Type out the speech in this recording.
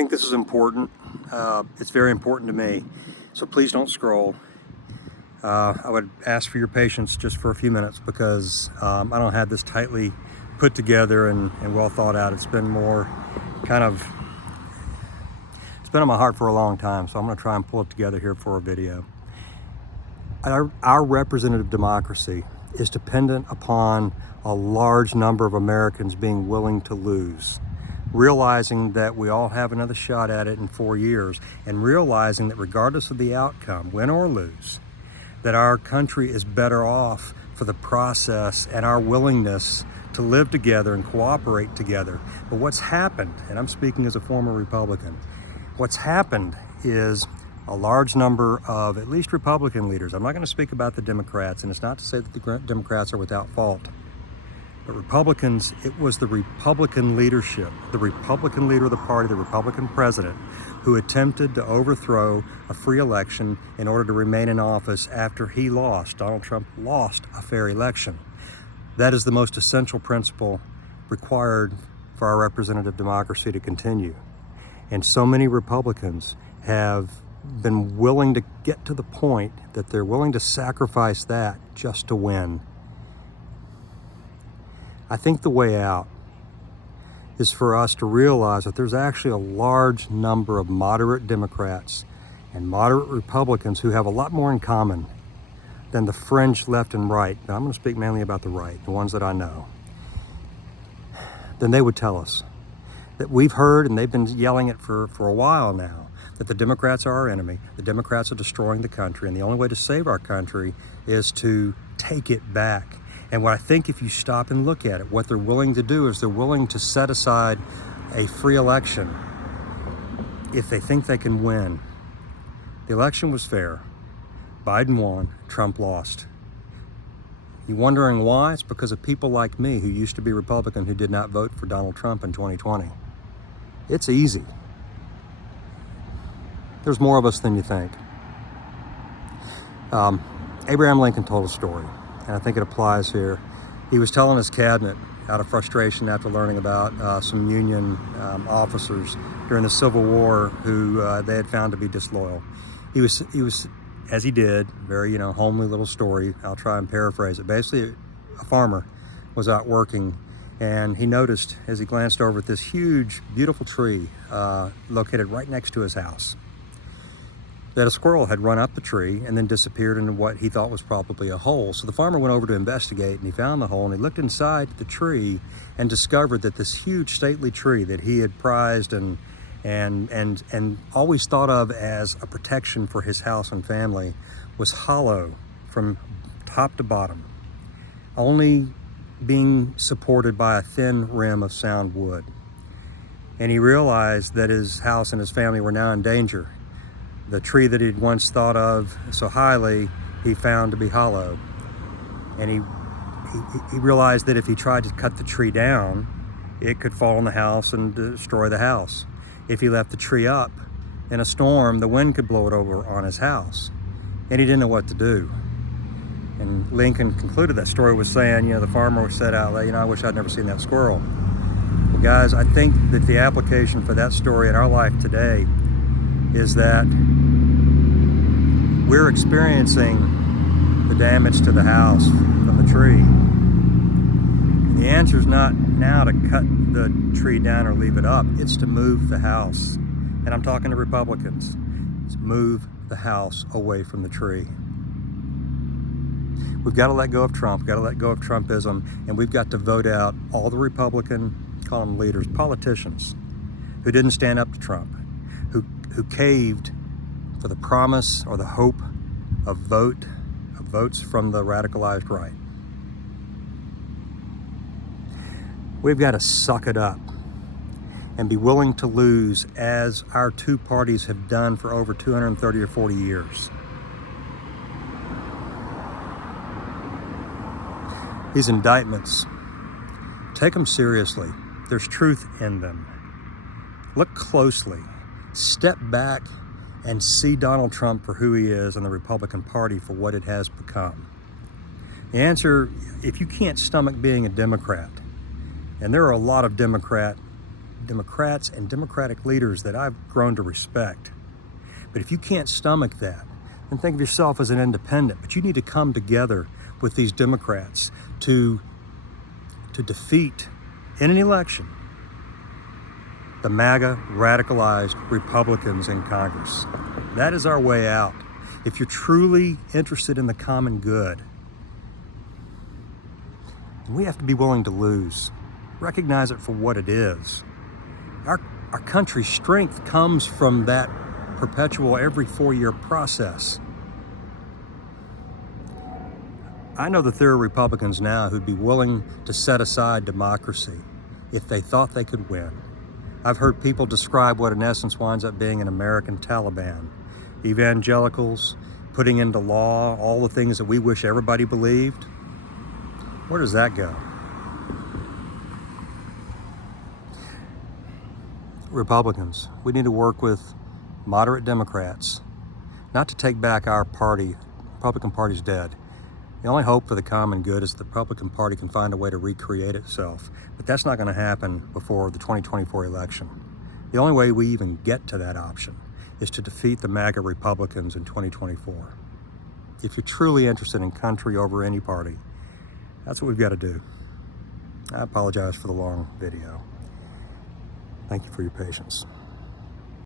think this is important. It's very important to me. So please don't scroll. I would ask for your patience just for a few minutes because I don't have this tightly put together and well thought out. It's been more kind of, it's been on my heart for a long time, so I'm going to try and pull it together here for a video. Our representative democracy is dependent upon a large number of Americans being willing to lose, realizing that we all have another shot at it in 4 years, and realizing that regardless of the outcome, win or lose, that our country is better off for the process and our willingness to live together and cooperate together. But what's happened, and I'm speaking as a former Republican, what's happened is a large number of at least Republican leaders, I'm not going to speak about the Democrats, and it's not to say that the Democrats are without fault, but Republicans, it was the Republican leadership, the Republican leader of the party, the Republican president, who attempted to overthrow a free election in order to remain in office after he lost. Donald Trump lost a fair election. That is the most essential principle required for our representative democracy to continue. And so many Republicans have been willing to get to the point that they're willing to sacrifice that just to win. I think the way out is for us to realize that there's actually a large number of moderate Democrats and moderate Republicans who have a lot more in common than the fringe left and right. Now, I'm going to speak mainly about the right, the ones that I know. Then they would tell us that we've heard, and they've been yelling it for a while now, that the Democrats are our enemy, the Democrats are destroying the country, and the only way to save our country is to take it back. And what I think, if you stop and look at it, what they're willing to do is they're willing to set aside a free election if they think they can win. The election was fair. Biden won, Trump lost. You wondering why? It's because of people like me who used to be Republican who did not vote for Donald Trump in 2020. It's easy. There's more of us than you think. Abraham Lincoln told a story, and I think it applies here. He was telling his cabinet out of frustration after learning about some Union officers during the Civil War who they had found to be disloyal. He was, as he did, very homely little story. I'll try and paraphrase it. Basically, a farmer was out working, and he noticed as he glanced over at this huge, beautiful tree located right next to his house, that a squirrel had run up the tree and then disappeared into what he thought was probably a hole. So the farmer went over to investigate, and he found the hole, and he looked inside the tree and discovered that this huge stately tree that he had prized and always thought of as a protection for his house and family was hollow from top to bottom, only being supported by a thin rim of sound wood. And he realized that his house and his family were now in danger. The tree that he'd once thought of so highly, he found to be hollow. And he realized that if he tried to cut the tree down, it could fall on the house and destroy the house. If he left the tree up in a storm, the wind could blow it over on his house. And he didn't know what to do. And Lincoln concluded that story with saying, the farmer said out loud, I wish I'd never seen that squirrel. Well, guys, I think that the application for that story in our life today is that we're experiencing the damage to the house from the tree. And the answer is not now to cut the tree down or leave it up. It's to move the house. And I'm talking to Republicans. It's move the house away from the tree. We've got to let go of Trump. We've got to let go of Trumpism. And we've got to vote out all the Republican, call them leaders, politicians, who didn't stand up to Trump, who caved for the promise or the hope of votes from the radicalized right. We've got to suck it up and be willing to lose, as our two parties have done for over 230 or 40 years. These indictments, take them seriously. There's truth in them. Look closely. Step back and see Donald Trump for who he is and the Republican Party for what it has become. The answer, if you can't stomach being a Democrat, and there are a lot of Democrat Democrats and Democratic leaders that I've grown to respect. But if you can't stomach that, then think of yourself as an independent. But you need to come together with these Democrats to defeat, in an election, the MAGA radicalized Republicans in Congress. That is our way out. If you're truly interested in the common good, we have to be willing to lose. Recognize it for what it is. Our country's strength comes from that perpetual every 4-year process. I know that there are Republicans now who'd be willing to set aside democracy if they thought they could win. I've heard people describe what in essence winds up being an American Taliban. Evangelicals putting into law all the things that we wish everybody believed. Where does that go? Republicans, we need to work with moderate Democrats, not to take back our party. Republican Party's dead. The only hope for the common good is the Republican Party can find a way to recreate itself. But that's not going to happen before the 2024 election. The only way we even get to that option is to defeat the MAGA Republicans in 2024. If you're truly interested in country over any party, that's what we've got to do. I apologize for the long video. Thank you for your patience.